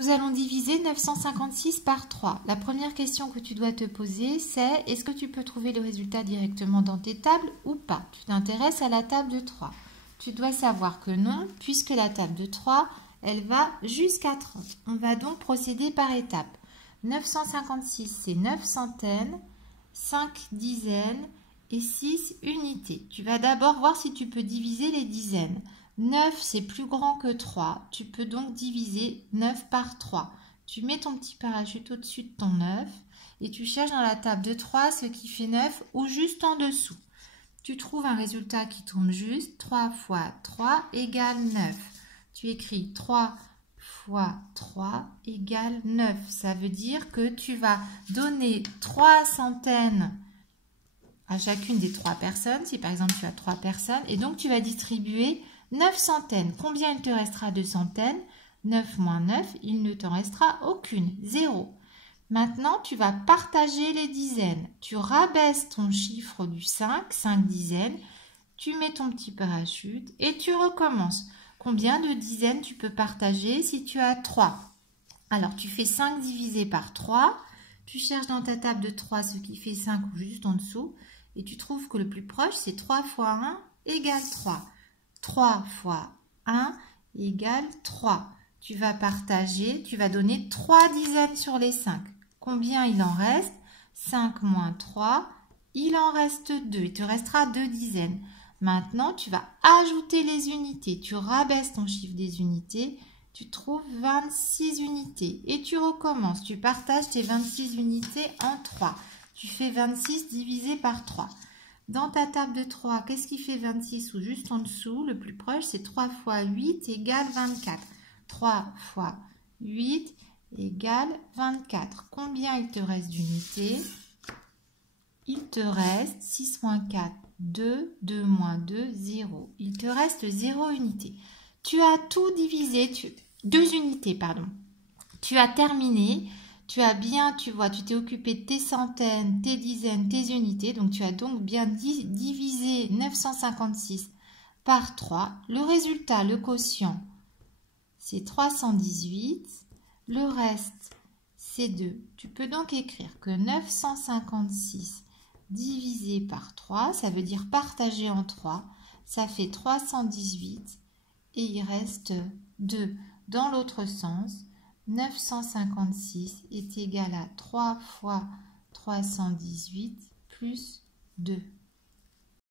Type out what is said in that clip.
Nous allons diviser 956 par 3. La première question que tu dois te poser, c'est est-ce que tu peux trouver le résultat directement dans tes tables ou pas? Tu t'intéresses à la table de 3. Tu dois savoir que non, puisque la table de 3, elle va jusqu'à 30. On va donc procéder par étapes. 956, c'est 9 centaines, 5 dizaines et 6 unités. Tu vas d'abord voir si tu peux diviser les dizaines. 9, c'est plus grand que 3. Tu peux donc diviser 9 par 3. Tu mets ton petit parachute au-dessus de ton 9 et tu cherches dans la table de 3 ce qui fait 9 ou juste en dessous. Tu trouves un résultat qui tombe juste. 3 fois 3 égale 9. Tu écris 3 fois 3 égale 9. Ça veut dire que tu vas donner 3 centaines à chacune des 3 personnes. Si par exemple tu as 3 personnes, et donc tu vas distribuer 9 centaines. Combien il te restera de centaines? 9 moins 9, il ne t'en restera aucune. 0. Maintenant, tu vas partager les dizaines. Tu rabaisses ton chiffre du 5, 5 dizaines. Tu mets ton petit parachute et tu recommences. Combien de dizaines tu peux partager si tu as 3? Alors, tu fais 5 divisé par 3. Tu cherches dans ta table de 3 ce qui fait 5 ou juste en dessous. Et tu trouves que le plus proche, c'est 3 fois 1 égale 3. 3 fois 1 égale 3. Tu vas partager, tu vas donner 3 dizaines sur les 5. Combien il en reste? 5 moins 3, il en reste 2. Il te restera 2 dizaines. Maintenant, tu vas ajouter les unités. Tu rabaisses ton chiffre des unités. Tu trouves 26 unités. Et tu recommences. Tu partages tes 26 unités en 3. Tu fais 26 divisé par 3. Dans ta table de 3, qu'est-ce qui fait 26 ou juste en dessous? Le plus proche, c'est 3 fois 8 égale 24. 3 fois 8 égale 24. Combien il te reste d'unités? Il te reste 6 moins 4, 2. 2 moins 2, 0. Il te reste 0 unité. Tu as tout divisé, 2 unités, pardon. Tu as terminé. Tu as bien, tu vois, tu t'es occupé de tes centaines, tes dizaines, tes unités. Donc, tu as donc bien divisé 956 par 3. Le résultat, le quotient, c'est 318. Le reste, c'est 2. Tu peux donc écrire que 956 divisé par 3, ça veut dire partagé en 3. Ça fait 318 et il reste 2. Dans l'autre sens, 956 est égal à 3 fois 318 plus 2.